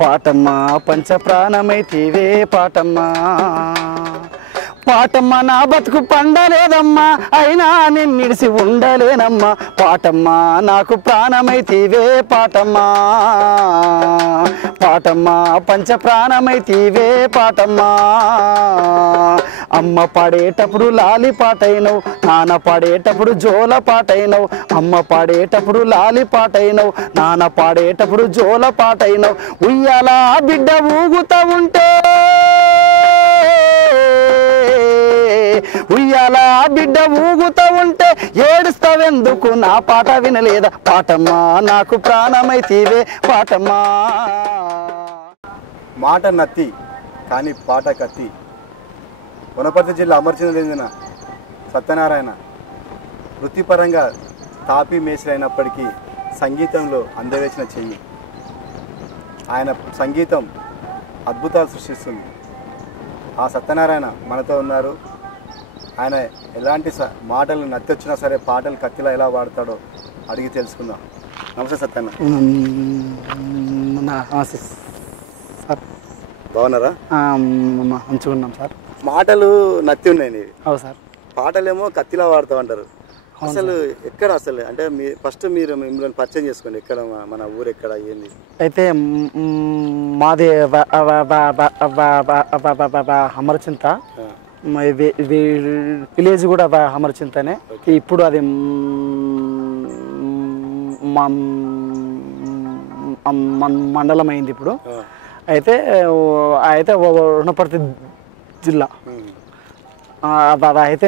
పాటమ్మా పంచప్రాణమైతివే పాటమ్మా పాటమ్మా నా బతుకు పండలేదమ్మా అయినా నిన్నిడిసి ఉండలేనమ్మా పాటమ్మా నాకు ప్రాణమైతివే పాటమ్మా పాటమ్మా పంచప్రాణమైతివే పాటమ్మా అమ్మ పాడేటప్పుడు లాలి పాటైనవు నాన్న పాడేటప్పుడు జోల పాటైనవు అమ్మ పాడేటప్పుడు లాలి పాటైనవు నాన్న పాడేటప్పుడు జోల పాటైనవు ఉయ్యాల బిడ్డ ఊగుతా ఉంటే ఉయ్యాల బిడ్డ ఊగుతా ఉంటే ఏడుస్తావెందుకు నా పాట వినలేదా పాటమ్మా నాకు ప్రాణమైతివే పాటమ్మా. మాట నత్తి కానీ పాట కత్తి. వనపర్తి జిల్లా అమర్చిన చెందిన సత్యనారాయణ వృత్తిపరంగా తాపీ మేస్త్రి అయినప్పటికీ సంగీతంలో అందవేసిన చెయ్యి. ఆయన సంగీతం అద్భుతాలు సృష్టిస్తుంది. ఆ సత్యనారాయణ మనతో ఉన్నారు. ఆయన ఎలాంటి మాటలు నత్తి వచ్చినా సరే పాటలు కత్తిలా ఎలా వాడతాడో అడిగి తెలుసుకుందాం. నమస్తే సత్యన్న. సార్ బాగున్నారా? మంచిగున్నాం సార్. మాటలు నత్తి ఉన్నాయి నీవి. అవును సార్. పాటలేమో కత్తిలా వాడుతూ అంటారు. అసలు ఎక్కడ అసలు అంటే ఫస్ట్ మీరు మిమ్మల్ని పరిచయం చేసుకోండి. ఎక్కడ మన ఊరు ఎక్కడ ఏంది? అయితే మాది అమరచింత, విలేజ్ కూడా అమరచింతనే. ఇప్పుడు అది మండలం అయింది ఇప్పుడు. అయితే అయితే వనపర్తి జిల్లా. అయితే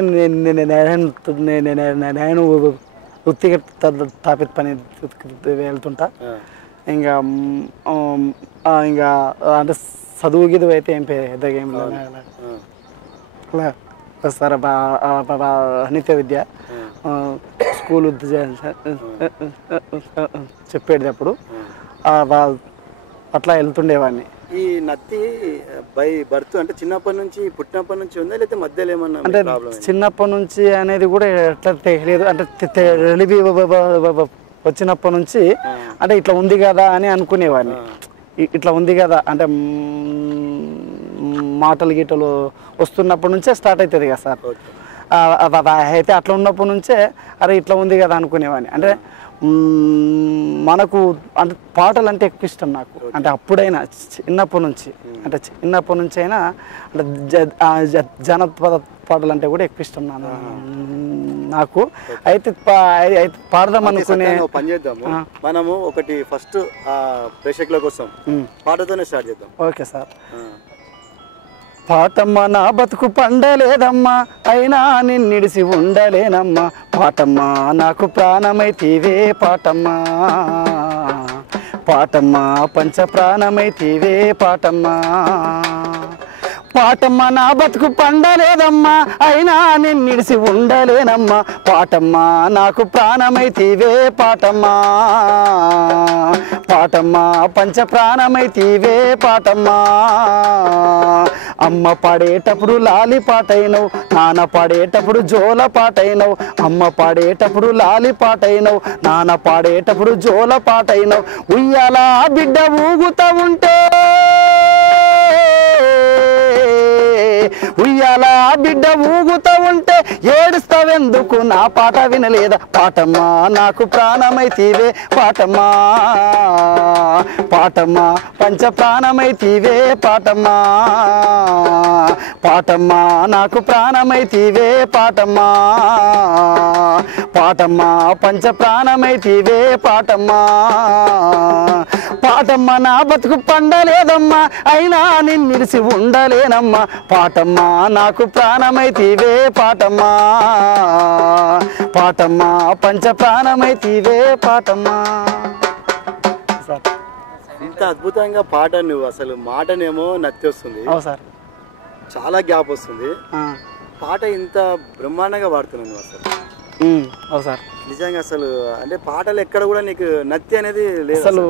నేను వృత్తిగా తాపిత్ పని వెళ్తుంటా. ఇంకా ఇంకా అంటే చదువు గిదువు అయితే ఏం పెద్దగా ఏం లేదు సార్. నిత్య విద్య స్కూల్ చెప్పేది అప్పుడు అట్లా వెళ్తుండేవాడిని. ఈ నత్తి బై బర్త్ అంటే చిన్నప్పటి నుంచి పుట్టినప్పటి నుంచి ఉందా లేకపోతే మధ్యలో ఏమన్నా అంటే చిన్నప్పటి నుంచి అనేది కూడా ఎట్లా తెలియదు. అంటే వచ్చినప్పటి నుంచి అంటే ఇట్లా ఉంది కదా అని అనుకునేవాడిని. ఇట్లా ఉంది కదా అంటే మాటలు గీటలు వస్తున్నప్పటి నుంచే స్టార్ట్ అవుతుంది కదా సార్. అయితే అట్లా ఉన్నప్పటి నుంచే అరే ఇట్లా ఉంది కదా అనుకునేవాడిని. అంటే మనకు అంటే పాటలు అంటే ఎక్కువ ఇష్టం నాకు. అంటే అప్పుడైనా చిన్నప్పటి నుంచి అంటే చిన్నప్పటి నుంచి అయినా అంటే జానపద పాటలు అంటే కూడా ఎక్కువ ఇష్టం నాకు. అయితే పాడదాం అనుకునే పని చేద్దాము. మనము ఒకటి ఫస్ట్ ప్రేక్షకుల కోసం పాటతోనే స్టార్ట్ చేద్దాం. Okay sir. పాటమ్మా నా బతుకు పండలేదమ్మా అయినా నిన్నిడిసి ఉండలేనమ్మా పాటమ్మా నాకు ప్రాణమైతివే పాటమ్మా పాటమ్మా పంచ ప్రాణమైతివే పాటమ్మా పాటమ్మా నా బతుకు పండలేదమ్మా అయినా నిన్నిడిసి ఉండలేనమ్మా పాటమ్మా నాకు ప్రాణమైతివే పాటమ్మా పాటమ్మా పంచ ప్రాణమైతివే పాటమ్మా అమ్మ పాడేటప్పుడు లాలి పాటైనవు నాన్న పాడేటప్పుడు జోల పాటైనవు అమ్మ పాడేటప్పుడు లాలి పాటైనవు నాన్న పాడేటప్పుడు జోల పాటైనవు ఉయ్యాల బిడ్డ ఊగుతా ఉంటే ఉయ్యాల బిడ్డ ఊగుతా ఉంటే ఏడుస్తావెందుకు నా పాట వినలేదా పాటమ్మా నాకు ప్రాణమైతివే పాటమ్మా పాటమ్మా పంచ ప్రాణమైతివే పాటమ్మా పాటమ్మా నాకు ప్రాణమైతివే పాటమ్మా పాటమ్మా పంచ ప్రాణమైతివే పాటమ్మా పాటమ్మా నా బతుకు పండలేదమ్మా అయినా నిన్నిడిసి ఉండలేనమ్మా పాటమ్మా నాకు ప్రాణమైతివే పాటమ్మా పాటమ్మా పంచ ప్రాణమైతివే పాటమ్మా. ఇంత అద్భుతంగా పాట నువ్వు అసలు మాటనేమో నత్తి వస్తుంది. అవును సార్. చాలా గ్యాప్ వస్తుంది. పాట ఇంత బ్రహ్మాండంగా పాడుతున్నావు నువ్వు అసలు. అవును సార్. నిజంగా అసలు అంటే పాటలు ఎక్కడ కూడా నీకు నత్తి అనేది లేదు అసలు.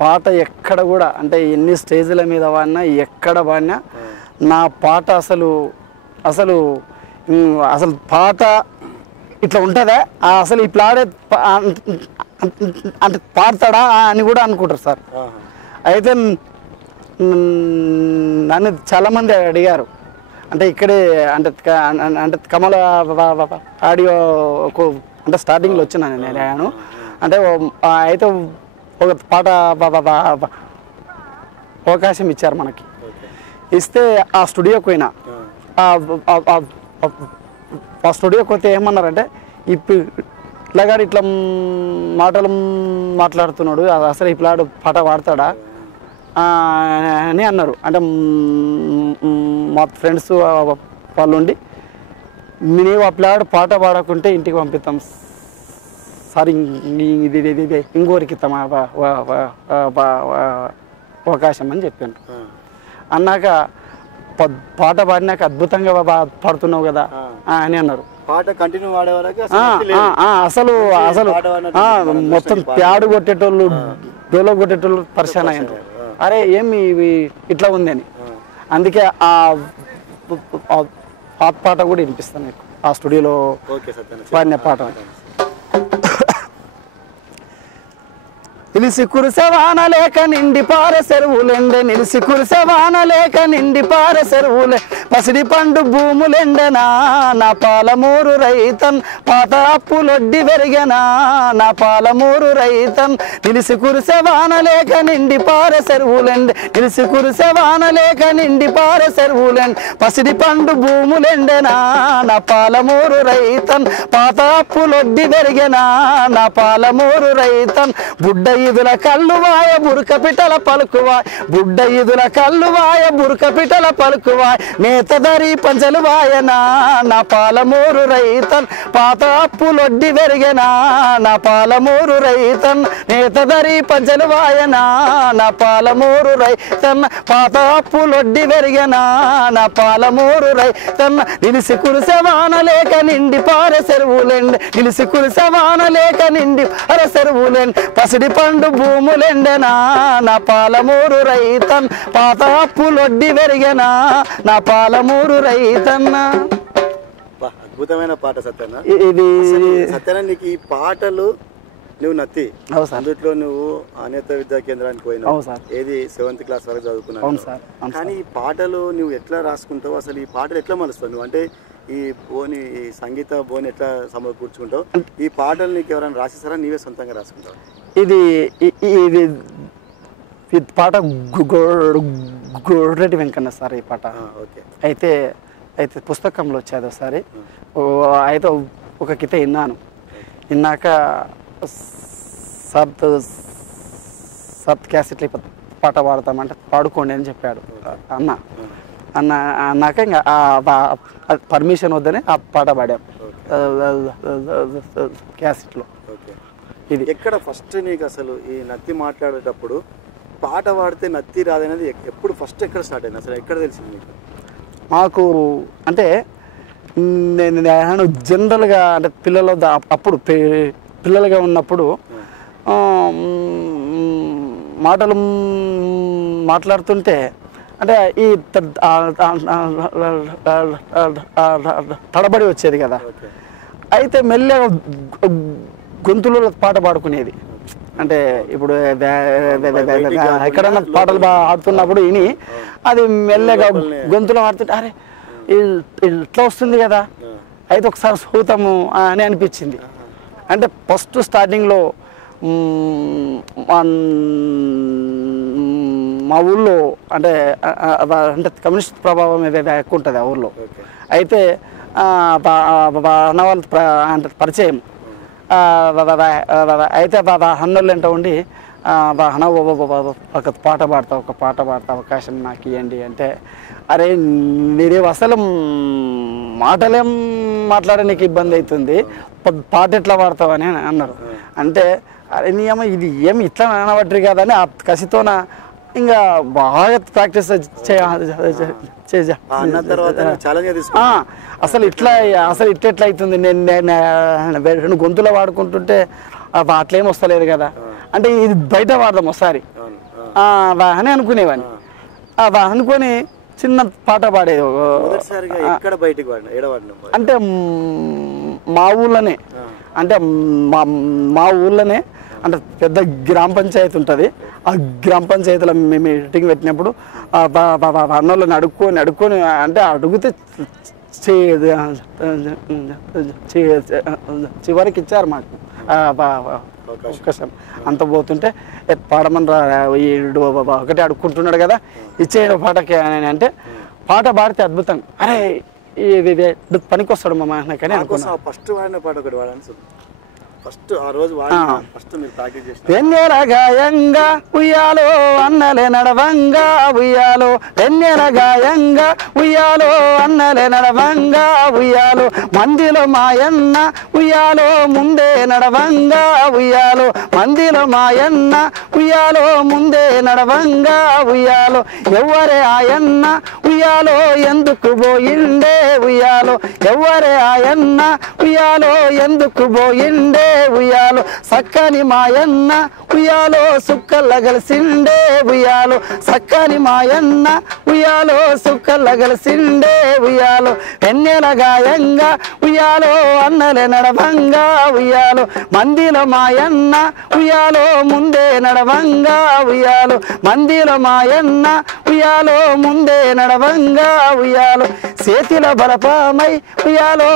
పాట ఎక్కడ కూడా అంటే ఎన్ని స్టేజ్ల మీద వాడినా ఎక్కడ వాడినా నా పాట అసలు అసలు అసలు పాట ఇట్లా ఉంటుందా అసలు ఈ ప్లాడే అంటే పాడతాడా అని కూడా అనుకుంటారు సార్. అయితే నన్ను చాలామంది అడిగారు, అంటే ఇక్కడే అంటే అంటే కమల ఆడియో అంటే స్టార్టింగ్లో వచ్చిన నేను అంటే అయితే ఒక పాట అవకాశం ఇచ్చారు మనకి. ఇస్తే ఆ స్టూడియోకి పోయినా, ఆ స్టూడియోకి పోతే ఏమన్నారంటే ఇట్లాగాడు ఇట్లా మాటలు మాట్లాడుతున్నాడు, అసలు ఈ పిల్లాడు పాట పాడతాడా అని అన్నారు. అంటే మా ఫ్రెండ్స్ వాళ్ళు ఉండి, మేము ఆ పిల్లాడు పాట పాడకుంటే ఇంటికి పంపిస్తాం సార్, ఇది ఇంకోరికి ఇస్తాం అవకాశం అని చెప్పాను. అన్నాక పాట పాడినాక అద్భుతంగా పాడుతున్నావు కదా అని అన్నారు. పాట కంటిన్యూ వాడే వరకు అసలు అసలు మొత్తం ప్యాడు కొట్టేటోళ్ళు డోలో కొట్టేటోళ్ళు పరిశాన్ అయ్యారు. అరే ఏమి ఇట్లా ఉంది అని. అందుకే ఆ పాట కూడా వినిపిస్తాను మీకు, ఆ స్టూడియోలో పాడిన పాట. నిలిసి కురిసెవాన లేక నిండి పార చెరువులెండే, నిలిసి కురిసెవాన లేక నిండి పార చెరువులే, పసిడి పండు భూములెండెనా నా పాలమూరు రైతన్, పాత అప్పులొడ్డి వెరిగెనా నా పాలమూరు రైతన్. నిలిసి కురిసెవాన లేక నిండి పార చెరువులెండే, నిలిసి కురిసెవాన లేక నిండి పార చెరువులెండే, పసిడి పండు భూములెండెనా నా పాలమూరు రైతన్, పాత అప్పులొడ్డి వెరిగెనా నా పాలమూరు రైతన్. బుడ్డ ఇదుల కల్లువాయ బురక పిటల పలుకువాయ్, బుడ్డ ఇదుల కల్లువాయ బురక పిటల పలుకువాయ్, నేతదరి పంచలు వాయనా నా పాలమూరు రైతన్, పాత అప్పులొడ్డి వెరిగెనా నా పాలమూరు రైతన్, నేతదరి పంచలు వాయనా నా పాలమూరు రైతన్, పాత అప్పులొడ్డి వెరిగెనా నా పాలమూరు రైతన్. నిలిసి కురిసెవాన లేక నిండి పార చెరువులెండి, నిలిసి కురిసెవాన లేక నిండి పార చెరువులెండి, పసిడి పండు భూములెండెనా నా పాలమూరు రైతన్, పాత అప్పులొడ్డి వెరిగెనా నా పాలమూరు రైతన్న. అద్భుతమైన పాట సత్యన్న. ఇది సత్యన్న, నీకు ఈ పాటలు నువ్వు నత్తి అందుట్లో నువ్వు అనిత విద్యా కేంద్రానికి పోయినావు, ఏది 7th క్లాస్ వరకు చదువుకున్నావు. కానీ ఈ పాటలు నువ్వు ఎట్లా రాసుకుంటావు, అసలు ఈ పాటలు ఎట్లా మలుస్తావు నువ్వు? అంటే ఈ బోని సంగీత బోని ఎట్లా సమకూర్చుకుంటావు? ఈ పాటలు నీకు ఎవరైనా రాసిస్తారా, నీవే సొంతంగా రాసుకుంటావు? ఇది ఇది పాట గోడ్రెడ్డి వెంకన్న సార్ ఈ పాట. అయితే అయితే పుస్తకంలో వచ్చేది ఒకసారి, అయితే ఒక కిత విన్నాను. విన్నాక సత్ క్యాసెట్లు పాట పాడతామంటే పాడుకోండి అని చెప్పాడు అన్నాక ఇంకా పర్మిషన్ వద్దని ఆ పాట పాడాం క్యాసెట్లో. ఇది ఎక్కడ ఫస్ట్ నీకు అసలు ఈ నత్తి మాట్లాడేటప్పుడు పాట పాడితే నత్తి రాదనేది ఎప్పుడు ఫస్ట్ ఎక్కడ స్టార్ట్ అయింది, అసలు ఎక్కడ తెలిసింది మీకు? మాకు అంటే నేను జనరల్గా అంటే పిల్లలు అప్పుడు పిల్లలుగా ఉన్నప్పుడు మాటలు మాట్లాడుతుంటే అంటే ఈ తడబడి వచ్చేది కదా. అయితే మెల్లగా గొంతులో పాట పాడుకునేది. అంటే ఇప్పుడు ఎక్కడన్నా పాటలు ఆడుతున్నప్పుడు విని అది మెల్లగా గొంతులో ఆడుతుంటే అరే ఇట్లా వస్తుంది కదా, అయితే ఒకసారి చూద్దాము అని అనిపించింది. అంటే ఫస్ట్ స్టార్టింగ్లో మా ఊళ్ళో అంటే అంటే కమ్యూనిస్ట్ ప్రభావం ఎక్కువ ఉంటుంది ఆ ఊళ్ళో. అయితే అన్న వాళ్ళు అంటే పరిచయం. అయితే అన్నోళ్ళు ఎంట ఉండి అన్న ఒక పాట పాడతా అవకాశం నాకు ఇవ్వండి అంటే, అరే మీరేం అసలు మాటలేం మాట్లాడడానికి ఇబ్బంది అవుతుంది, పాట ఎట్లా పాడతావు అని అన్నారు. అంటే అరే నీ అమ్మ ఇది ఏమి ఇట్లా అనబట్టి కాదని ఆ కసితోన ఇంకా బాగా ప్రాక్టీస్ అసలు ఇట్లా ఇట్లా అవుతుంది, నేను గొంతులో వాడుకుంటుంటే అట్లేం వస్తలేదు కదా అంటే ఇది బయట వాడదాం ఒకసారి అని అనుకునేవాడిని. అనుకొని చిన్న పాట పాడేది. అంటే మా ఊళ్ళోనే, అంటే మా ఊళ్ళోనే అంటే పెద్ద గ్రామ పంచాయతీ ఉంటుంది. ఆ గ్రామ పంచాయతీలో మేము మీటింగ్ పెట్టినప్పుడు అన్నోళ్ళని అడుక్కొని అంటే అడిగితే చివరికి ఇచ్చారు మాకు అవకాశం. అంత పోతుంటే పాడమని ఒకటే అడుక్కుంటున్నాడు కదా, ఇచ్చేయడం పాటకి అని అంటే పాట పాడితే అద్భుతంగా అరే పనికి వస్తాడు మా నాకని అనుకున్నా. ఫస్ట్ వాడిన పాట ఒకటి వాడని ఫస్ట్ ఆ రోజు ఫస్ట్ మీరు ప్రాక్టీస్ చేసిన వెన్నెల గాయంగా ఉయ్యాలో అన్నలే నడవంగా ఉయ్యాలో, వెన్నెల గాయంగా ఉయ్యాలో అన్నలే నడవంగా ఉయ్యాలో, మందిలో మాయన్న ఉయ్యాలో ముందే నడవంగా ఉయ్యాలో, మందిలో మాయన్న ఉయ్యాలో ముందే నడవంగా ఉయ్యాలో, ఎవ్వరే ఆయన్న ఉయ్యాలో ఎందుకు పోయిండే ఉయ్యాలో, ఎవ్వరే ఆయన్న ఉయ్యాలో ఎందుకు పోయిండే ఉయ్యాలో, సక్కని మాయన్న ఉయ్యాలో సుక్కల్ల గలిసిండే ఉయ్యాలో, సక్కని మాయన్న ఉయ్యాలో సుక్కల్ల గలిసిండే ఉయ్యాలో, వెన్నెల గాయంగా ఉయ్యాలో అన్నలే నడవంగా ఉయ్యాలో, మందిలో మాయన్న ఉయ్యాలో ముందే నడవంగా ఉయ్యాలో, మందిలో మాయన్న ఉయ్యాలో ముందే నడవంగా ఉయ్యాలో, చేతిల బలపామై ఉయ్యాలో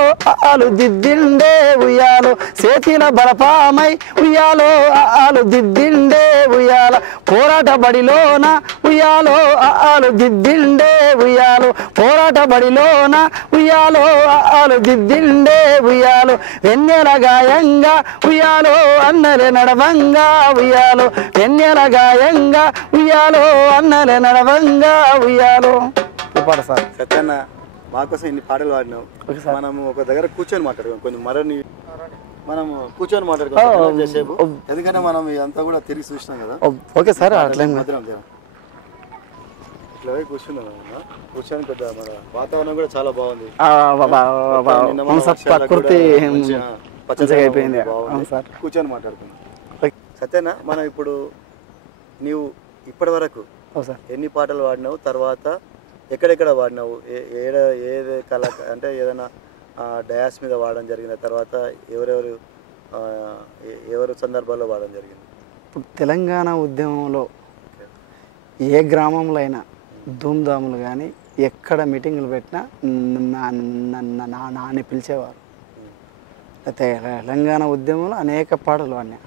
ఆలు దిద్దిండే ఉయ్యాలో, చేతిల బలపామై ఉయ్యాలో ఆలు దిద్దిండే ఉయ్యాల, పోరాట బడిలోన ఉయ్యాలో ఆలు దిద్దిండే ఉయ్యాలో, పోరాట బడిలోన ఉయ్యాలో ఆలు దిద్దిండే ఉయ్యాలో, వెన్నెల గాయంగా ఉయ్యాలో అన్నలే నడవంగా ఉయ్యాలో, వెన్నెల గాయంగా ఉయ్యాలో అన్నలే నడవంగా ఉయ్యాలో. పాట సార్ సత్యన్న మాకోసం ఇన్ని పాటలు పాడినావు. మనము ఒక దగ్గర కూర్చొని మాట్లాడుకోం, కొంచెం మరని మనం కూర్చొని మాట్లాడుకోవాలి చేసేపు, ఎందుకంటే మనం ఇదంతా కూడా తిరిగి చూసినాం కదా. ఓకే సార్ అట్లా ఇట్లా కూర్చున్నాం, కూర్చొని పెద్ద మన వాతావరణం కూడా చాలా బాగుంది, ప్రకృతి అయిపోయింది, కూర్చొని మాట్లాడుకున్నాం. సత్యన్న మనం ఇప్పుడు నీవు ఇప్పటి వరకు ఎన్ని పాటలు పాడినావు, తర్వాత ఎక్కడెక్కడ వాడినావు, ఏ కళ అంటే ఏదైనా డయాస్ మీద వాడడం జరిగిన తర్వాత ఎవరు సందర్భాల్లో వాడడం జరిగింది? ఇప్పుడు తెలంగాణ ఉద్యమంలో ఏ గ్రామంలో అయినా ధూమ్ధాములు కానీ ఎక్కడ మీటింగులు పెట్టినా నాని పిలిచేవారు. తెలంగాణ ఉద్యమంలో అనేక పాటలు వాడినా,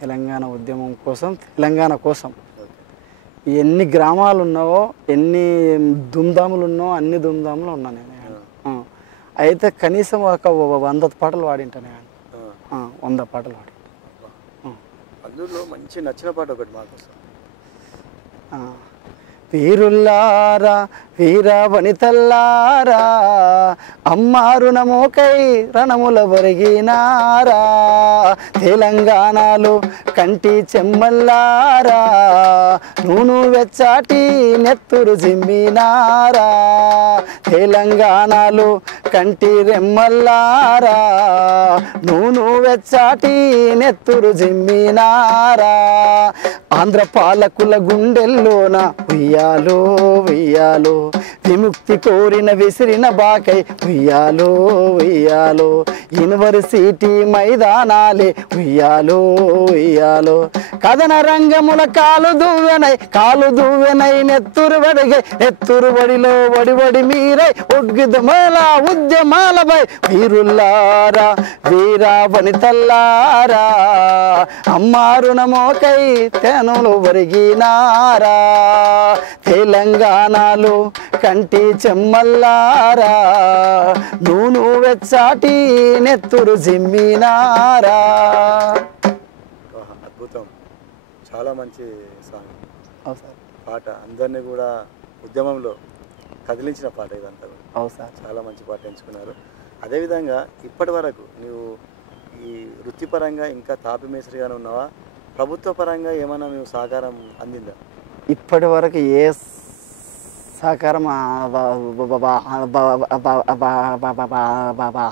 తెలంగాణ ఉద్యమం కోసం, తెలంగాణ కోసం ఎన్ని గ్రామాలు ఉన్నావో, ఎన్ని ధూమ్ధాములు ఉన్నావో అన్ని ధూమ్ధాములు ఉన్నా నేను. అయితే కనీసం ఒక 100 పాటలు వాడింటాను, 100 పాటలు వాడి. అందులో మంచి నచ్చిన పాట ఒకటి మాకోసం. వీరుల్లారా వీర వనితల్లారా అమ్మారు నమోకై రణముల ఒరిగినారా, తెలంగాణలో కంటి చెమ్మల్లారా నూను వెచ్చాటి నెత్తురు జిమ్మినారా, తెలంగాణలో కంటి రెమ్మల్లారా నూను వెచ్చాటి నెత్తురు జిమ్మినారా, ఆంధ్ర పాలకుల గుండెల్లోన ఉయ్యాలో ఉయ్యాలో, విముక్తి కోరిన విసిరిన బాకై ఉయ్యాలో ఉయ్యాలో, యూనివర్సిటీ మైదానాలే ఉయ్యాలో ఉయ్యాలో, కథన రంగముల కాలు దువ్వెనై నెత్తురు బడిలో వడి మీరై ఉద్గిదమాల ఉద్యమాలపై వీరుల్లారా వీరా వనితల్లారా అమ్మారు నమోకై తెనులు ఒరిగినారా, తెలంగాణలో కంటి చెమ్మల్లారా నూను వెచ్చాటి నెత్తురు జిమ్మినారా. అద్భుతం, చాలా మంచి సాంగ్ పాట, అందరినీ కూడా ఉద్యమంలో కదిలించిన పాట ఇదంతా కూడా. అవును సార్, చాలా మంచి పాట ఎంచుకున్నారు. అదేవిధంగా ఇప్పటి వరకు నువ్వు ఈ వృత్తిపరంగా ఇంకా తాపి మేస్త్రిగానే ఉన్నావా, ప్రభుత్వ పరంగా ఏమైనా నువ్వు సహకారం అందిందా? ఇప్పటి వరకు ఏ సహకారం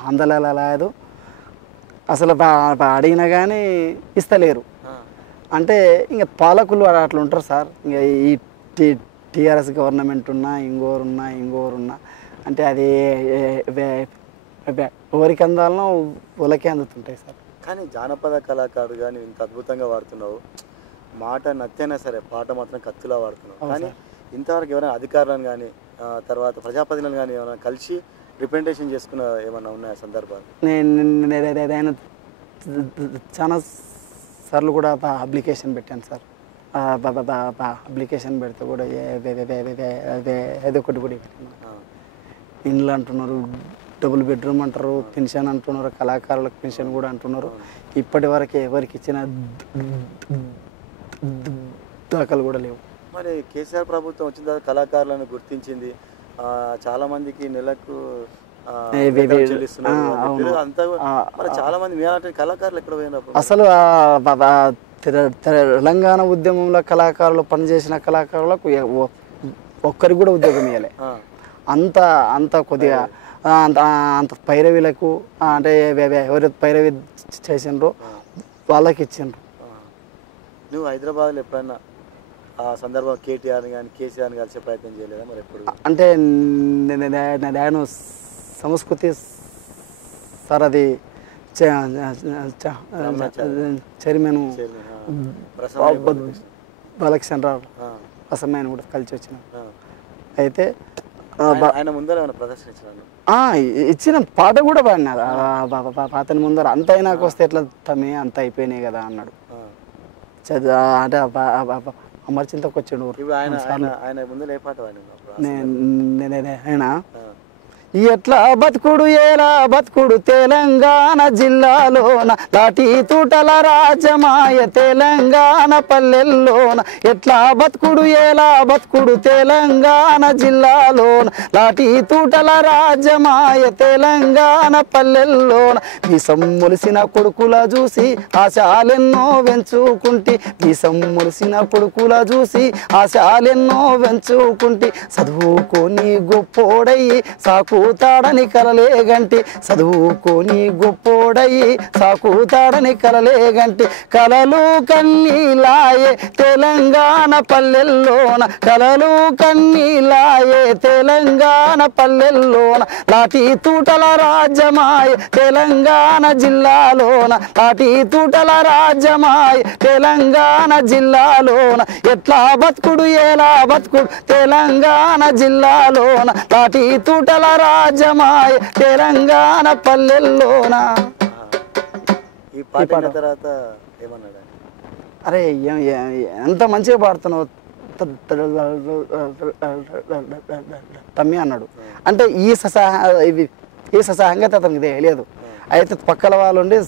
అందలేదు, అసలు అడిగినా కానీ ఇస్తలేరు. అంటే ఇంకా పాలకులు అట్లా ఉంటారు సార్, ఇంకా ఈ టీఆర్ఎస్ గవర్నమెంట్ ఉన్నా ఇంకోరున్నా అంటే అది ఎవరికి అందాలనో వాళ్ళకే అందుతుంటాయి సార్. కానీ జానపద కళాకారుడుగా నువ్వు ఇంత అద్భుతంగా వాడుతున్నావు. మాట నత్తైనా సరే పాట మాత్రం కత్తిలా వాడుతున్నావు. కానీ ఇంతవరకు ఎవరైనా అధికారులను కానీ తర్వాత ప్రజాప్రతినిధులను కానీ ఏమైనా కలిసి రిప్రజెంటేషన్ చేసుకున్న ఏమన్నా ఉన్నాయా సందర్భాలు? నేను చాలా సార్లు కూడా అప్లికేషన్ పెట్టాను సార్. అప్లికేషన్ పెడితే కూడా ఏదో ఒకటి కూడా ఇండ్లు అంటున్నారు, డబుల్ బెడ్రూమ్ అంటారు, పెన్షన్ అంటున్నారు, కళాకారులకు పెన్షన్ కూడా అంటున్నారు. ఇప్పటి వరకు ఎవరికి ఇచ్చిన దాఖలు కూడా లేవు. మరి కేసీఆర్ ప్రభుత్వం వచ్చిన తర్వాత కళాకారులను గుర్తించింది, చాలా మందికి నెలకు చాలా మంది కళాకారులు ఎక్కడ పోయినప్పుడు అసలు తెలంగాణ ఉద్యమంలో కళాకారులు పనిచేసిన కళాకారులకు ఒక్కరికి కూడా ఉద్యోగం ఇవ్వలే. అంత కొద్దిగా అంత పైరవీలకు అంటే ఎవరైతే పైరవి చేసిండ్రో వాళ్ళకి ఇచ్చిండ్రు. నువ్వు హైదరాబాద్లో ఎప్పుడైనా ఆ సందర్భం కేటీఆర్ కానీ కేసీఆర్ని కలిసే ప్రయత్నం చేయలేదా మరి ఎప్పుడు? అంటే నేను సంస్కృతి సార్ అది చైర్మన్ బాలకృష్ణరావు అసమ్మాయిని కూడా కలిసి వచ్చిన. అయితే ఆయన ముందర ప్రదర్శన ఇచ్చిన పాట కూడా పాడినా అతని ముందర. అంత అయినాక వస్తే ఎట్లా తమ్మి అంత అయిపోయినాయి కదా అన్నాడు. అంటే అమర్చింతకు వచ్చాడు. ఆయన ఎట్లా బతుకుడు ఎలా బతుకుడు తెలంగాణ జిల్లాలోన లాఠీ తూటల రాజమాయ తెలంగాణ పల్లెల్లోన ఎట్లా బతుకుడు ఎలా బతుకుడు తెలంగాణ జిల్లాలోన లాఠీ తూటల రాజమాయ తెలంగాణ పల్లెల్లోన విసం మొలిసిన కొడుకుల చూసి ఆశాలెన్నో వెంచుకుంటి విసం మొలిసిన కొడుకుల చూసి ఆశాలెన్నో వెంచుకుంటి చదువుకొని గొప్పోడయ్యి సాకుతాడని కలలేగంటి చదువుకొని గొప్పోడయ్యి సాకుతాడని కలలేగంటి కలలు కన్నీలాయే తెలంగాణ పల్లెల్లోన కలలు కన్నీలాయే తెలంగాణ పల్లెల్లోన లాఠీ తూటల రాజ్యమాయ తెలంగాణ జిల్లాలోన లాఠీ తూటల రాజ్యమాయ తెలంగాణ జిల్లాలోన ఎట్లా బతుకుడు ఎలా బతుకుడు తెలంగాణ జిల్లాలోన లాఠీ తూటల రాజ్యమాయ తెలంగాణ పల్లెల్లోన. ఈ పాట తర్వాత ఏమన్నాడు? అరే ఎంత మంచిగా పాడుతున్నావు తమ్మి అన్నాడు. అంటే ఈ సంగతి అతనికి తెలియదు. అయితే పక్కల వాళ్ళు ఉండి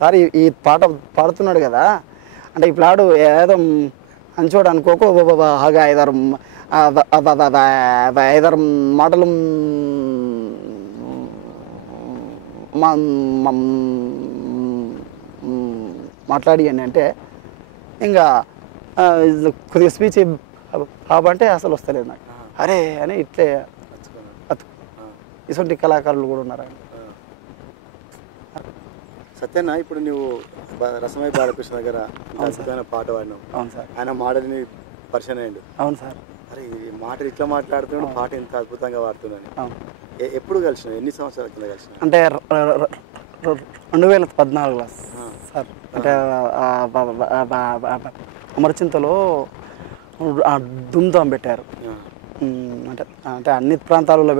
సార్ ఈ పాట పాడుతున్నాడు కదా అంటే ఇప్పుడు ఏదో అంచోడు అనుకోకు హాగా ఐదారు మాటలు మాట్లాడియండి అంటే ఇంకా కొద్దిగా స్పీచ్ అంటే అసలు వస్తలేదు నాకు. అరే అని ఇట్లే ఇటువంటి కళాకారులు కూడా ఉన్నారు. సత్యన్న, ఇప్పుడు నువ్వు రసమై బాలకృష్ణ దగ్గర అద్భుతమైన పాట పాడినావు. అవును సార్. ఆయన మాటని పరిచయం అయ్యిండు. అవును సార్. అరే ఈ మాట ఇట్లా మాట్లాడుతున్నాడు, పాట ఎంత అద్భుతంగా పాడుతున్నాను. ఎప్పుడు కలిసిన, ఎన్ని సంవత్సరాల కింద కలిసిన? అంటే 2014 సార్. అంటే అమరచింతలో దుమ్దాం పెట్టారు. అంటే అన్ని ప్రాంతాలలో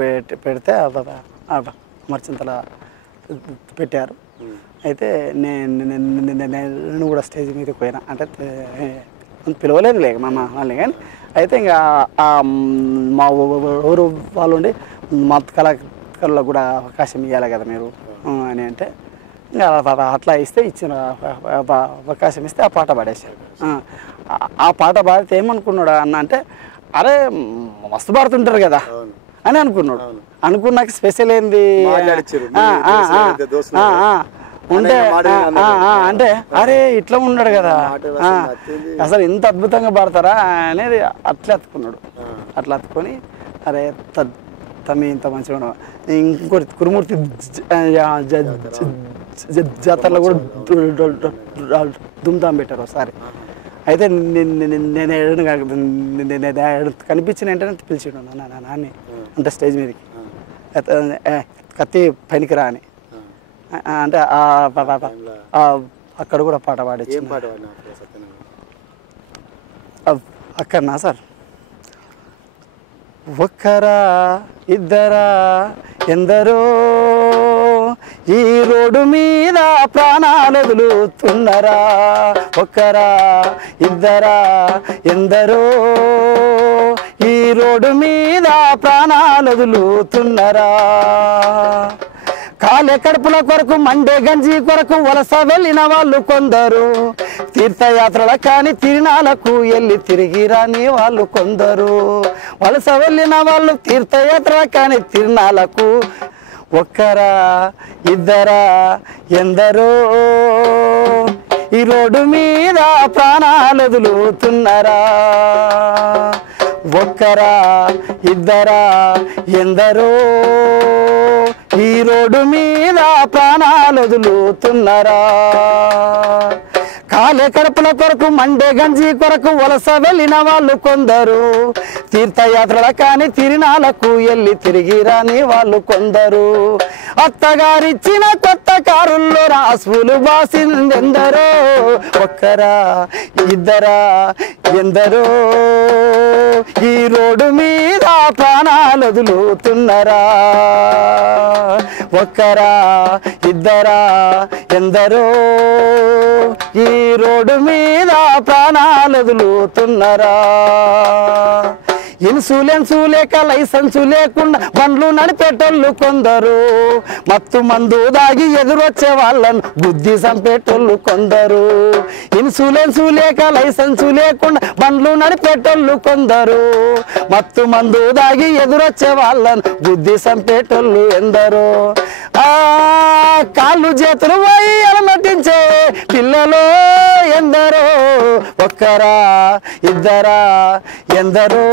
పెడితే అమరచింతల పెట్టారు. అయితే నేను కూడా స్టేజ్ మీదకి పోయినా. అంటే పిలవలేదు లేక మా వాళ్ళని. కానీ అయితే ఇంకా మా ఊరు వాళ్ళు ఉండి మా కళాకారులకు కూడా అవకాశం ఇవ్వాలి కదా మీరు అని అంటే ఇంకా అట్లా ఇస్తే ఇచ్చిన అవకాశం ఇస్తే ఆ పాట పాడేశారు. ఆ పాట పాడితే ఏమనుకున్నాడు అన్న అంటే అరే మస్తు పాడుతుంటారు కదా అని అనుకున్నాడు. అనుకున్నాక స్పెషల్ ఏంది ఉంటే అంటే అరే ఇట్లా ఉన్నాడు కదా అసలు ఇంత అద్భుతంగా పాడతారా అనేది అట్లా అతుకున్నాడు. అట్లా అతుకొని అరే తమ్మి ఇంత మంచిగా ఇంకోటి కురుమూర్తి జాతరలో కూడా దుమ్దాం పెట్టారు ఒకసారి. అయితే నేను కనిపించిన వెంటనే పిలిచాడు నాన్ని అంటే స్టేజ్ మీదకి కత్తి పైనకి రా అని. అంటే అక్కడ కూడా పాట పాడించి అక్కడనా సార్? ఒక్కరా ఇద్దరా ఎందరో ఈ రోడ్డు మీద ప్రాణాలు వదులుతున్నరా, ఒక్కరా ఇద్దరా ఎందరో ఈ రోడ్డు మీద ప్రాణాలు వదులుతున్నరా. కాలే కడుపుల కొరకు మండే గంజి కొరకు వలస వెళ్ళిన వాళ్ళు కొందరు, తీర్థయాత్రల కాని తిరునాలకు వెళ్ళి తిరిగి రాని వాళ్ళు కొందరు. వలస వెళ్ళిన వాళ్ళు తీర్థయాత్రల కాని తిరునాలకు ఒక్కరా ఇద్దరా ఎందరో ఈ రోడ్డు మీద ప్రాణాలు వదులుతున్నరా, ఒక్కరా ఇద్దరా ఎందరో ఈ రోడ్డు మీద ప్రాణాలు వదులుతున్నరా. కాలే కడుపుల కొరకు మండే గంజి కొరకు వలస వెళ్ళిన వాళ్ళు కొందరు, తీర్థయాత్రల కాని తిరునాలకు వెళ్ళి తిరిగి రాని వాళ్ళు కొందరు. అత్తగారిచ్చిన కొత్త కారుల్లో రాసులు బాసిందెందరో, ఒక్కరా ఇద్దరా ఎందరో ఈ రోడ్డు మీద ప్రాణాలు వదులుతున్నరా, ఒక్కరా ఇద్దరా ఎందరో ఈ రోడ్డు మీద ప్రాణాలు వదులుతున్నరా. ఇన్సూరెన్స్ లేక లైసెన్సు లేకుండా బండ్లు నడిపేటోళ్ళు కొందరు, మత్తు మందు దాగి ఎదురొచ్చే వాళ్ళను బుద్ధి చంపేటోళ్ళు కొందరు. ఇన్సూరెన్స్ లేక లైసెన్సు లేకుండా బండ్లు నడిపేటోళ్ళు కొందరు, మత్తు మందు దాగి ఎదురొచ్చే వాళ్ళను బుద్ధి చంపేటోళ్ళు ఎందరో. కాళ్ళు చేతులు పోయి అలమటించే పిల్లలు ఎందరో, ఒక్కరా ఇద్దరా ఎందరో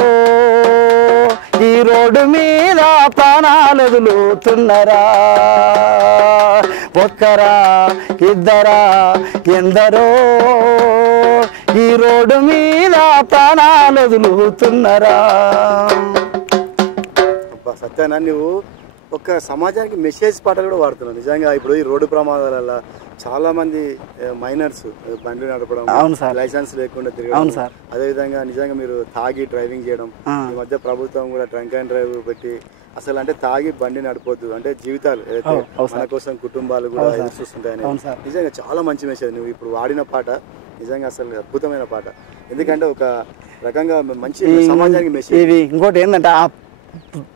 ఈ రోడ్డు మీద ప్రాణాలు వదులుతున్నరా, ఒక్కరా ఇద్దరా ఎందరో ఈ రోడ్డు మీద ప్రాణాలు వదులుతున్నరా. సత్యానా నువ్వు ఒక సమాజానికి మెసేజ్ పాటలు కూడా వాడుతున్నావు. నిజంగా ఇప్పుడు ఈ రోడ్డు ప్రమాదాల చాలా మంది మైనర్స్ బండ్లు నడపడం, లైసెన్స్ లేకుండా తిరగడం, అదే విధంగా నిజంగా మీరు తాగి డ్రైవింగ్ చేయడం. ఈ మధ్య ప్రభుత్వం కూడా డ్రంక్ అండ్ డ్రైవ్ పెట్టి అసలు అంటే తాగి బండి నడపొద్దు అంటే జీవితాలు మన కోసం కుటుంబాలు కూడా ఎదురు చూస్తుంటాయని నిజంగా చాలా మంచి మెసేజ్ నువ్వు ఇప్పుడు వాడిన పాట. నిజంగా అసలు అద్భుతమైన పాట. ఎందుకంటే ఒక రకంగా మంచి సమాజానికి మెసేజ్. ఇది ఇంకోటి ఏంటంటే ఆ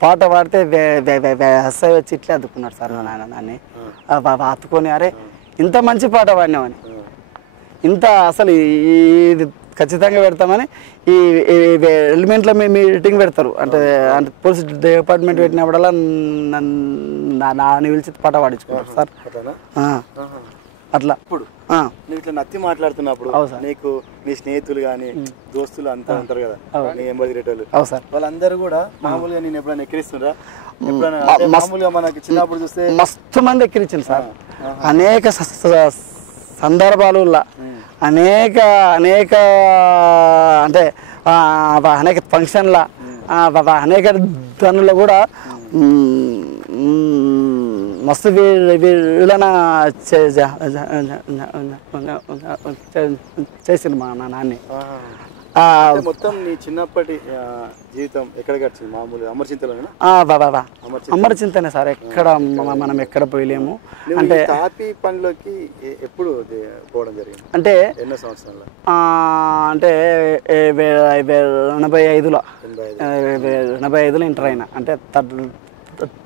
పాట పాడితే ఎస్ఐ వచ్చి ఇట్లా అద్దుకున్నాడు సార్ నాన్న నాన్ని అత్తుకొని, అరే ఇంత మంచి పాట పాడినామని, ఇంత అసలు ఇది ఖచ్చితంగా పెడతామని ఈ ఎలిమెంట్లో మీటింగ్ పెడతారు. అంటే అంటే పోలీస్ డిపార్ట్మెంట్ పెట్టినప్పుడల్లా నాన్న పిలిచి పాట పాడించుకుంటారు సార్ అట్లా. ఇప్పుడు నువ్వు ఇట్లా నత్తి మాట్లాడుతున్నప్పుడు నీకు నీ స్నేహితులు కానీ దోస్తులు అంతా ఉంటారు కదా, నీ ఎంబడి రేటోళ్ళు, వాళ్ళందరూ కూడా మామూలుగా నేను ఎప్పుడైనా ఎక్కిరిస్తున్నారా? మామూలుగా మనకి చిన్నప్పుడు చూస్తే మస్తు మంది ఎక్కిరించింది సార్. అనేక సందర్భాలు అనేక అనేక అంటే అనేక ఫంక్షన్ల అనేక దానిలో కూడా మస్తు వీళ్ళన చేసింది మా నాన్ని. మొత్తం నీ చిన్నప్పటి జీవితం ఎక్కడ గడిచింది? మామూలుగా అమర్చింతలోనే? అమర్చింతనే సార్, ఎక్కడ మనం ఎక్కడ పోయలేము. అంటే తాపీ పనిలోకి ఎప్పుడు పోవడం జరిగింది? అంటే ఎన్నో సంవత్సరాలు? అంటే 85లో 85లో ఇంటర్ అయినా, అంటే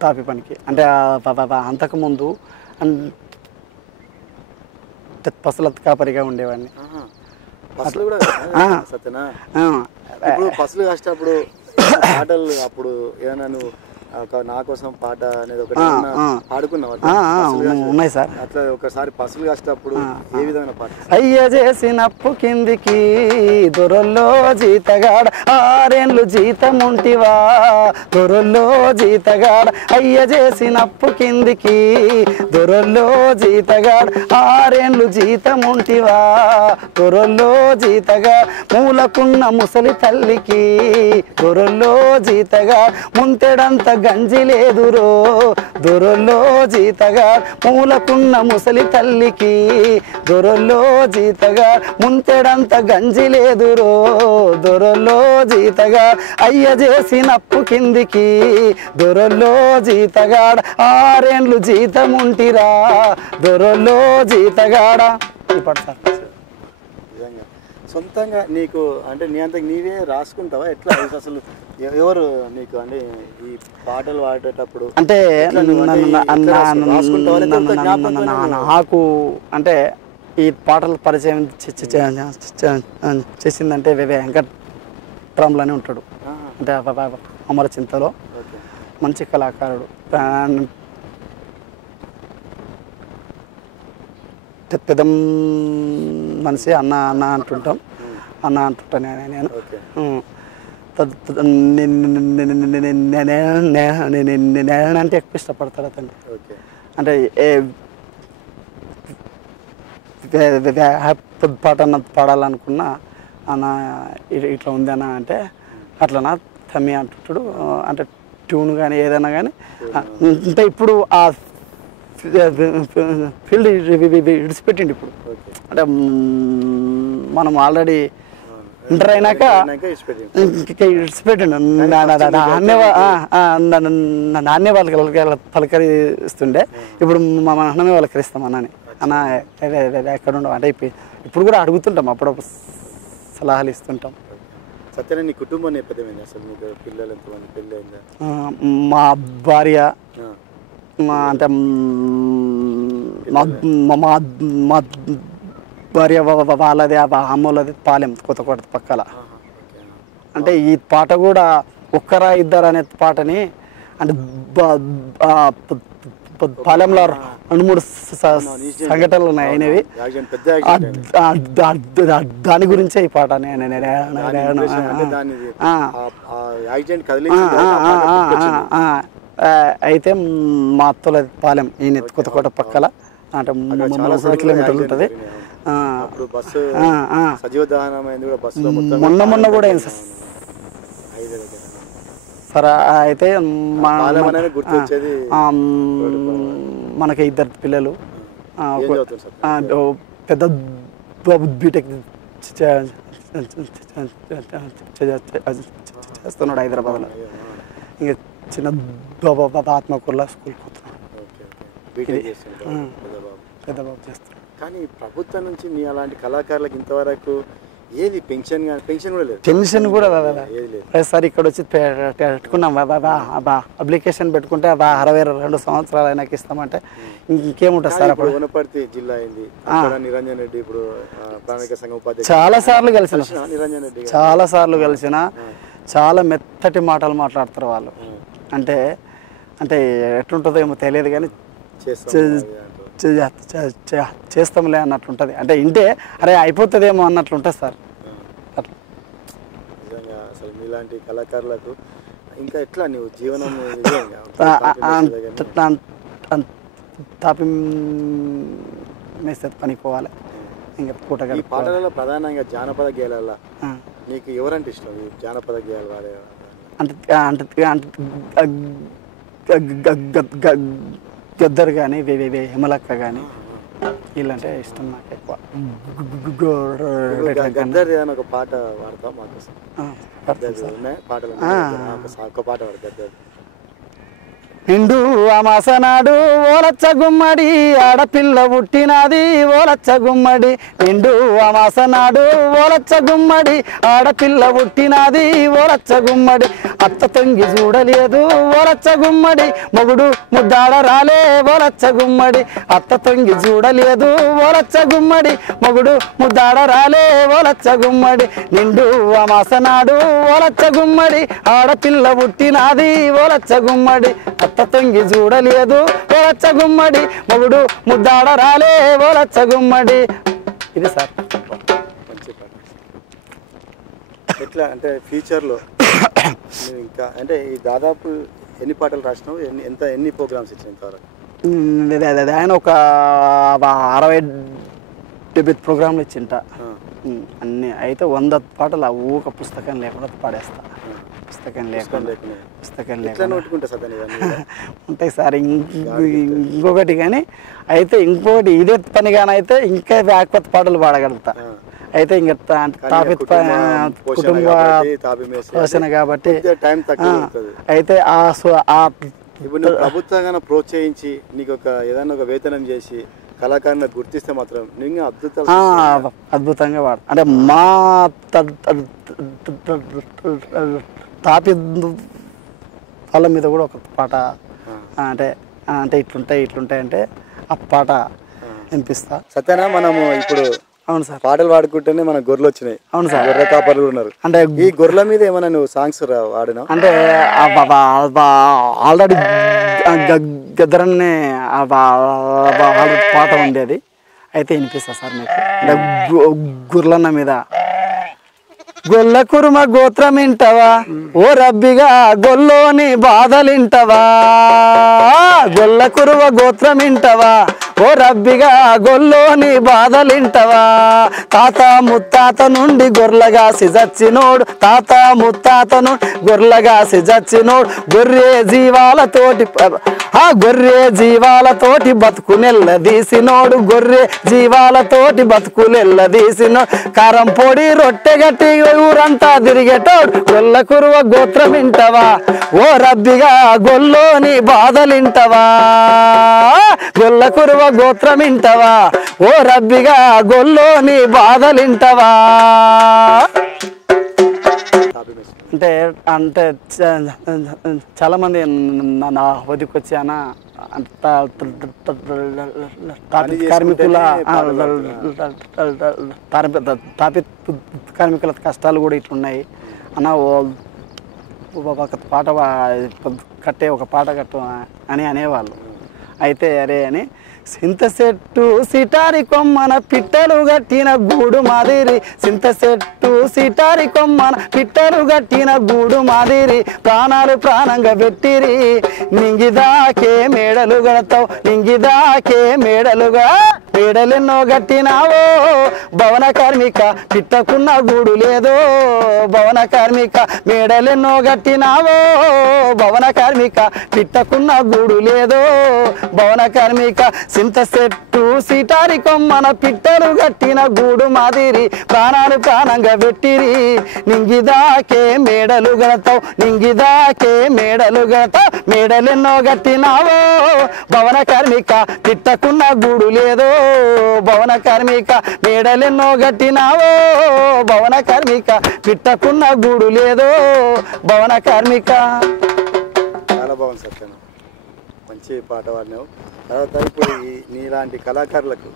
తాపీ పనికి. అంటే అంతకుముందు పసుల కాపరిగా ఉండేవాడిని. పసులు కూడా సత్యనా? ఇప్పుడు పసులు కాసేటప్పుడు పాటలు అప్పుడు ఏదైనా నువ్వు నా కోసం పాట అనేది ఒకటి పాడుకున్నావు? ఉన్నాయి సార్. అట్లా ఒకసారి పసులు కాసేటప్పుడు ఏ విధమైన పాట? అయ్య చేసినప్పు కిందికి దొరల్లో జీతగాడ, 6 ఏళ్ళు జీతం ఉంటివా దొరల్లో జీతగాడ. అయ్య చేసినప్పు కిందికి దొరల్లో జీతగాడ, 6 ఏళ్ళు జీతం ఉంటివా దొరల్లో జీతగాడ. మూలకున్న ముసలి తల్లికి దొరల్లో జీతగాడ, ముంతెడంత గంజి లేదురో దొరల్లో జీతగా మూలకున్న ముసలి తల్లికి దొరల్లో జీతగా ముంతెడంత గంజి లేదురో దొరల్లో జీతగా అయ్య చేసినప్పు కిందికి దొరల్లో జీతగాడ 6 ఏండ్లు జీతముంటిరా దొరల్లో జీతగాడ సొంతంగా నీకు అంటే నీ అంతకు నీవే రాసుకుంటావా ఎట్లా అసలు ఎవరు నీకు అంటే ఈ పాటలు పాడేటప్పుడు అంటే నాకు అంటే ఈ పాటలు పరిచయం చేసిందంటే వెంకట్రాములని ఉంటాడు అంటే అమరచింతలో మంచి కళాకారుడు పెద్ద మనిషి అన్న అన్న అంటుంటాం అన్న అంటుంటాను నేను అంటే ఎక్కువ ఇష్టపడతాడు అతను అంటే పాట పాడాలనుకున్నా అన్న ఇట్లా ఉంది అన్న అంటే అట్లనా తమ్మి అంటుంటాడు అంటే ట్యూన్ కానీ ఏదైనా కానీ అంటే ఇప్పుడు ఆ ఫీల్డ్ విడిచిపెట్టిండి ఇప్పుడు అంటే మనం ఆల్రెడీ ఇంటర్ అయినాక విడిచిపెట్టిండు నాన్నే వాళ్ళకి పలకరిస్తుండే ఇప్పుడు మా అన్నమే పలకరిస్తాం అన్నని అన్న ఎక్కడ ఉండవు అంటే ఇప్పుడు కూడా అడుగుతుంటాం అప్పుడప్పుడు సలహాలు ఇస్తుంటాం. సత్యన నీ కుటుంబ నేపథ్యం ఏంటి అసలు మీకు పిల్లలు ఎంతమంది పెళ్ళి అయిందా? మా భార్య అంటే మా భార్య వాళ్ళది అమ్మోళ్ళది పాలెం కొత్తకోట పక్కల. అంటే ఈ పాట కూడా ఒక్కరా ఇద్దరు అనే పాటని అంటే పాలెంలో 2-3 సంఘటనలు అయినవి దాని గురించే ఈ పాట. అయితే మా అత్తల పాలెం ఈయన కొత్తకోట పక్కల అంటే 3 కిలోమీటర్లు ఉంటుంది. మొన్న కూడా అయింది సరే. అయితే మనకి 2 పిల్లలు, పెద్ద బీటెక్ చేస్తున్నాడు హైదరాబాద్లో. ఇంకా చిన్న ఆత్మకూరులో స్కూల్కి పోతున్నాడు, పెద్ద బాబు చేస్తున్నాడు. కానీ ప్రభుత్వం నుంచి మీ అలాంటి కళాకారులకు ఇంతవరకు ఏది పెన్షన్ కానీ పెన్షన్ కూడా లేదు? పెన్షన్ కూడా సార్ ఇక్కడ వచ్చి పెట్టుకున్నాం అప్లికేషన్ పెట్టుకుంటే 62 సంవత్సరాలు అయినాక ఇస్తామంటే ఇంకేముంటుంది సార్. అప్పుడు వనపర్తి జిల్లా అయింది, నిరంజన్ రెడ్డి ఇప్పుడు ప్రణాళిక సంఘం ఉపాధ్యక్షుడు చాలా సార్లు కలిసిన, నిరంజన్ రెడ్డి చాలా సార్లు కలిసిన, చాలా మెత్తటి మాటలు మాట్లాడతారు వాళ్ళు. అంటే అంటే ఎట్లుంటుందో ఏమో తెలియదు కానీ చేస్తాంలే అన్నట్లుంటుంది. అంటే ఇంటే అరే అయిపోతుందేమో అన్నట్లుంటుంది సార్. అట్లా నిజంగా అసలు మీలాంటి కళాకారులకు ఇంకా ఎట్లా నువ్వు జీవనం తాపి మేస్తుంది పనికి పోవాలి. ఇంకా పూట ఈ పాటలలో ప్రధానంగా జానపద గేయాల నీకు ఎవరంటే ఇష్టం? ఈ జానపద గేయాలు వాడే అంటే గద్దర్ కానీ హిమలక్క కానీ వీళ్ళంటే ఇష్టం నాకు ఎక్కువ. గద్దర్ ఏదైనా ఒక పాట పాడతాం మాకు? పాటలు ఒక పాట పాడు గద్దర్. నిండు అమాసనాడు ఓలచ్చ గుమ్మడి ఆడపిల్ల పుట్టినది ఓలచ్చ గుమ్మడి. నిండు అమాసనాడు ఓలచ్చ గుమ్మడి ఆడపిల్ల పుట్టినది ఓలచ్చ గుమ్మడి. అత్త తొంగి చూడలేదు ఓలచ్చ గుమ్మడి మొగుడు ముద్దాడ రాలే ఓలచ్చ గుమ్మడి. అత్త తొంగి చూడలేదు ఓలచ్చ గుమ్మడి మొగుడు ముద్దాడ రాలే ఓలచ్చ గుమ్మడి. నిండు అమాసనాడు ఓలచ్చ గుమ్మడి ఆడపిల్ల పుట్టినది ఓలచ్చ గుమ్మడి. అత్త తొంగి చూడలేదు ఓలచ్చ గుమ్మడి మొగుడు ముద్దాడ రాలే ఓలచ్చ గుమ్మడి. ఇది సార్ మంచి పాట. ఎట్లా అంటే ఫ్యూచర్లో ఇంకా అంటే ఈ దాదాపు ఎన్ని పాటలు రాసినావు? ఎన్ని ప్రోగ్రామ్స్ ఇచ్చిన ఇంతవరకు? ఆయన ఒక 60-70 ప్రోగ్రాంలు ఇచ్చింట. అన్నీ అయితే 100 పాటలు ఊక పుస్తకం లేకుండా పాడేస్తా. పుస్తకం లేకుండా ఉంటాయి సార్. ఇంకొకటి కానీ అయితే ఇంకొకటి ఇదే పనిగానైతే ఇంకా కొత్త పాటలు పాడగలుగుతా. అయితే ఇంకా కుటుంబ పోషణ కాబట్టి అయితే ఇప్పుడు ప్రభుత్వంగా ప్రోత్సహించి నీకు ఏదైనా ఒక వేతనం చేసి కళాకారులను గుర్తిస్తే మాత్రం అద్భుతంగా వాడు. అంటే మా తాపి వాళ్ళ మీద కూడా ఒక పాట అంటే అంటే ఇట్లుంటాయి అంటే ఆ పాట వినిపిస్తా. సత్యనా మనము ఇప్పుడు అవును సార్ పాటలు పాడుకుంటేనే మన గొర్రెలు వచ్చినాయి. అవును సార్. గొర్రె కాపర్లు ఉన్నారు. అంటే ఈ గొర్రెల మీద ఏమైనా నువ్వు సాంగ్స్ వాడినా? అంటే ఆల్రెడీ గద్దరన్నే పాట ఉంది, అది అయితే వినిపిస్తా సార్ మీకు. అంటే గుర్లన్న మీద గొల్ల కురుమ గోత్రం ఇంటవా ఓ రబ్బిగా గొల్లోని బాధలింటవా, గొల్ల కురుమ గోత్రం ఇంటవా ఓ రబ్బిగా గొల్లోని బాధలింటవా, తాత ముత్తాత నుండి గొర్రెగాసి చచ్చినోడు, తాత ముత్తాత నుండి గొర్రెగాసి చచ్చినోడు, గొర్రె జీవాలతోటి బతుకునెల్లదీసినోడు, గొర్రె జీవాలతోటి బతుకునెల్లదీసినోడు, కారం పొడి రొట్టె గట్టి ఊరంతా తిరిగేటోడు, గొల్ల కురువ గోత్రం ఇంటవా ఓ రబ్బిగా గొల్లోని బాధలింటవా, గొల్ల కురువ గోత్రం ఇంటవా ఓ రబ్బిగా గొల్లోని బాధలింటవా. అంటే అంటే చాలా మంది నా వదికి వచ్చానా కార్మికుల కార్మికుల కష్టాలు కూడా ఇట్లున్నాయి అన్న, ఒక పాట కట్టే ఒక పాట కట్టు అని అనేవాళ్ళు. అయితే అరే అని సింత చెట్టు సిటారి కొమ్మన పిట్టలు గట్టిన గూడు మాదిరి, సింత చెట్టు సిటారి కొమ్మన పిట్టలు గట్టిన గూడు మాదిరి, ప్రాణాలు ప్రాణంగా పెట్టిరి, నింగిదాకే మేడలు గడతావు, నింగిదాకే మేడలుగా మేడలెన్నో గట్టినావో భవన కార్మిక, పిట్టకున్న గూడు లేదో భవన కార్మిక, మేడలెన్నో గట్టినావో భవన కార్మిక, పిట్టకున్న గూడు లేదో భవన కార్మిక, సింత చెట్టు సిటారి కొమ్మన పిట్టలు గట్టిన గూడు మాదిరి, ప్రాణాలు ప్రాణంగా పెట్టిరి, నింగిదాకే మేడలు గడతావు, నింగిదాకే మేడలు గడతావు, మేడలెన్నో గట్టినావో భవన కార్మిక, పిట్టకున్న గూడు లేదో భవన కార్మిక, మేడలెన్నో గట్టినావో భవన కార్మిక, పిట్టకున్న గూడు లేదో భవన కార్మిక. చాలా బాగుంది సత్యన, మంచి పాట పాడినావు. తర్వాత ఇప్పుడు నీలాంటి కళాకారులకు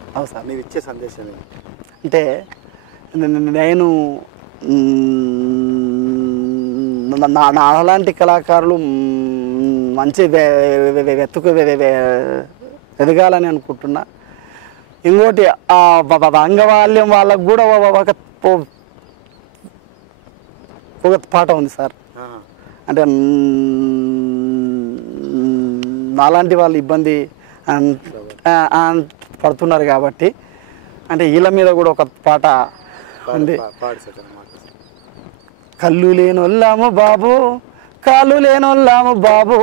నీవు ఇచ్చే సందేశం అంటే నేను నాలాంటి కళాకారులు మంచి ఎదగాలని అనుకుంటున్నా. ఇంకోటి అంగవాల్యం వాళ్ళకు కూడా ఒక పాట ఉంది సార్. అంటే నాలాంటి వాళ్ళు ఇబ్బంది పడుతున్నారు కాబట్టి అంటే వీళ్ళ మీద కూడా ఒక పాట ఉంది. కళ్ళు లేనొల్లాము బాబు, కాళ్ళు లేనొల్లాము బాబు,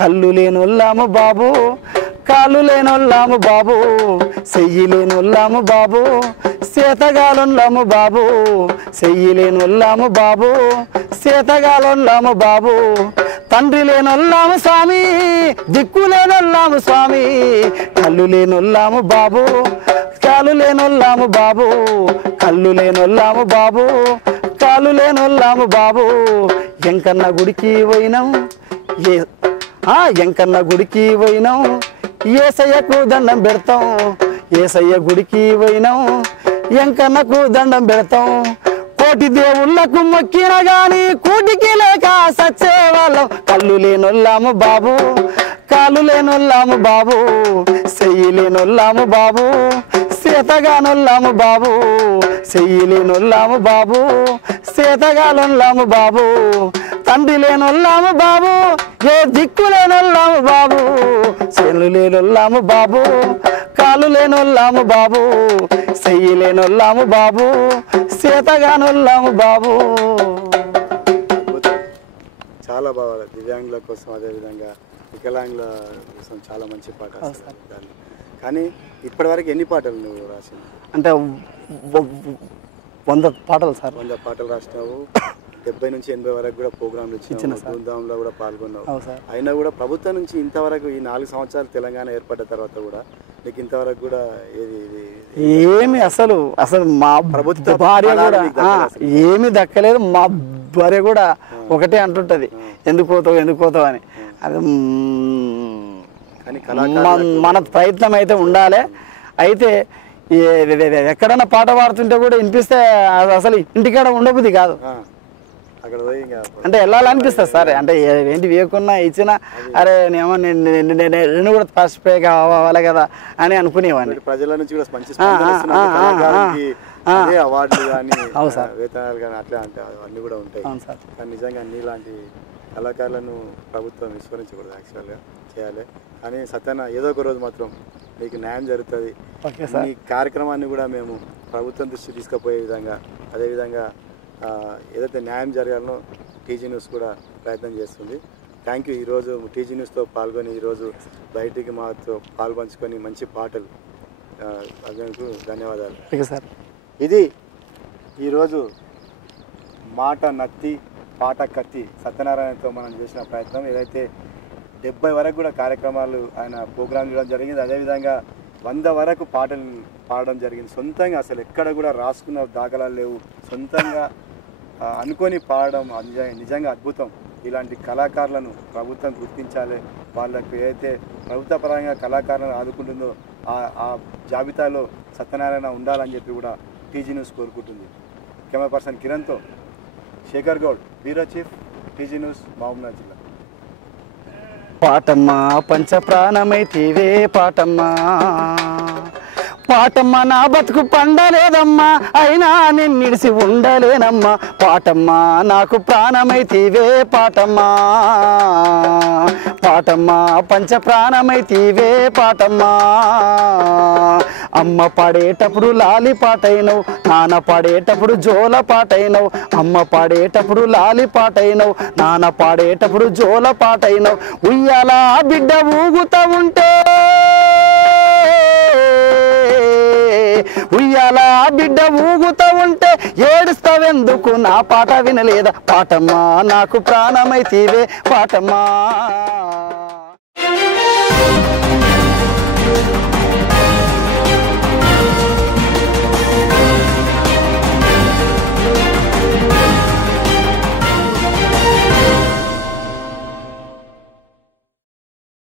కళ్ళు లేనొల్లాము బాబు, కాళ్ళు లేనొల్లాము బాబు, చెయ్యి లేనొల్లాము బాబు, చేతగాలొల్లాము బాబు, చెయ్యి లేనొల్లాము బాబు, చేతగాలొల్లాము బాబు, తండ్రి లేనొల్లాము స్వామి, దిక్కు లేనొల్లాము స్వామి, కళ్ళు లేనొల్లాము బాబు, కాళ్ళు లేనొల్లాము బాబు, కళ్ళు లేనొల్లాము బాబు, కాళ్ళు లేనొల్లాము బాబు, ఎంకన్న గుడికి పోయినాం ఎంకన్న గుడికి పోయినాం, ఏసయ్యకు దండం పెడతాం, ఏసయ్య గుడికి పోయినాం, ఎంకన్నకు దండం పెడతాం, కోటి దేవుళ్ళకు మొక్కిన గాని కూటికి లేక సచ్చేవాళ్ళం, కళ్ళు లేనొల్లాము బాబు, కాళ్ళు లేనొల్లాము బాబు, చెయ్యి లేనొల్లాము బాబు, చేతగానొల్లాము బాబు, చెయ్యి లేనొల్లాము బాబు, చేతగాలొల్లాము బాబు, తండ్రి లేనొల్లాము బాబు, ఏ దిక్కు లేనొల్లాము బాబు చేను లేనొల్లాము బాబు కాలు లేనొల్లాము బాబు చెయ్యి లేనొల్లాము బాబు చేతగానొల్లాము బాబు. చాలా బాగా దివ్యాంగుల కోసం అదేవిధంగా వికలాంగుల కోసం చాలా మంచి పాట దాన్ని. కానీ ఇప్పటివరకు ఎన్ని పాటలు నువ్వు రాసినావు? అంటే 100 పాటలు సార్. 100 పాటలు రాసినావు. 70 నుంచి 80 వరకు కూడా ప్రోగ్రాంలు ఇచ్చినావు, బృందంలో కూడా పాల్గొన్నావు. అయినా కూడా ప్రభుత్వం నుంచి ఇంతవరకు ఈ 4 సంవత్సరాలు తెలంగాణ ఏర్పడ్డ తర్వాత కూడా నీకు ఇంతవరకు కూడా ఏమి అసలు మా ప్రభుత్వ భార్య కూడా ఏమి దక్కలేదు. మా భార్య కూడా ఒకటే అంటుంటది, ఎందుకు పోతావు అని. అది మన ప్రయత్నం అయితే ఉండాలి. అయితే ఎక్కడన్నా పాట పాడుతుంటే కూడా వినిపిస్తే అసలు ఇంటికాడ ఉండబుద్ధి కాదు, అంటే వెళ్ళాలనిపిస్తుంది సార్. అంటే ఏంటి వేయకున్నా ఇచ్చినా అరే నేమో నేను కూడా పార్టిసిపేట్ కావాలి కదా అని అనుకునేవాడిని. ప్రజల నుంచి కూడా మంచి అవార్డులు కానీ వేతనాలు కానీ అట్లా అంటే అవన్నీ కూడా ఉంటాయి. కానీ నిజంగా అన్ని ఇలాంటి కళాకారులను ప్రభుత్వం విస్మరించకూడదు, యాక్చువల్గా చేయాలి. కానీ సత్యన ఏదో ఒక రోజు మాత్రం మీకు న్యాయం జరుగుతుంది. ఈ కార్యక్రమాన్ని కూడా మేము ప్రభుత్వం దృష్టి తీసుకుపోయే విధంగా, అదేవిధంగా ఏదైతే న్యాయం జరగాలనో టీజీ న్యూస్ కూడా ప్రయత్నం చేస్తుంది. Thank you. ఈరోజు టీజీ న్యూస్తో పాల్గొని ఈరోజు బయటికి మాతో పాల్పంచుకొని మంచి పాటలు అందుకు ధన్యవాదాలు సార్. ఇది ఈరోజు మాట నత్తి పాట కత్తి సత్యనారాయణతో మనం చేసిన ప్రయత్నం. ఏదైతే 70 వరకు కూడా కార్యక్రమాలు ఆయన ప్రోగ్రాం చేయడం జరిగింది. అదేవిధంగా 100 వరకు పాటలు పాడడం జరిగింది. సొంతంగా అసలు ఎక్కడ కూడా రాసుకున్న దాఖలాలు లేవు, సొంతంగా అనుకొని పాడడం నిజంగా అద్భుతం. ఇలాంటి కళాకారులను ప్రభుత్వం గుర్తించాలి. వాళ్ళకు ఏదైతే ప్రభుత్వ పరంగా కళాకారులను ఆదుకుంటుందో ఆ జాబితాలో సత్యనారాయణ ఉండాలని చెప్పి కూడా టీజీ న్యూస్ కోరుకుంటుంది. కెమెరా పర్సన్ కిరణ్తో Shekhar Goud, bureau chief, TG news, Mahabubnagar జిల్లా. పాటమ్మా పంచ ప్రాణమైతేవే పాటమ్మా, పాటమ్మ నా బతుకు పండలేదమ్మా, అయినా నేను నిడిసి ఉండలేనమ్మా. పాటమ్మా నాకు ప్రాణమైతేవే పాటమ్మా, పాటమ్మా పంచ ప్రాణమైతేవే పాటమ్మా. అమ్మ పాడేటప్పుడు లాలి పాటైనవు, నాన్న పాడేటప్పుడు జోల పాటైనవు. అమ్మ పాడేటప్పుడు లాలి పాటైనవు, నాన్న పాడేటప్పుడు జోల పాటైనవు. ఉయ్యాల బిడ్డ ఊగుతా ఉంటే, ఉయ్యాల బిడ్డ ఊగుతా ఉంటే ఏడుస్తావెందుకు నా పాట వినలేదా. పాటమ్మా నాకు ప్రాణమైతేవే పాటమ్మా.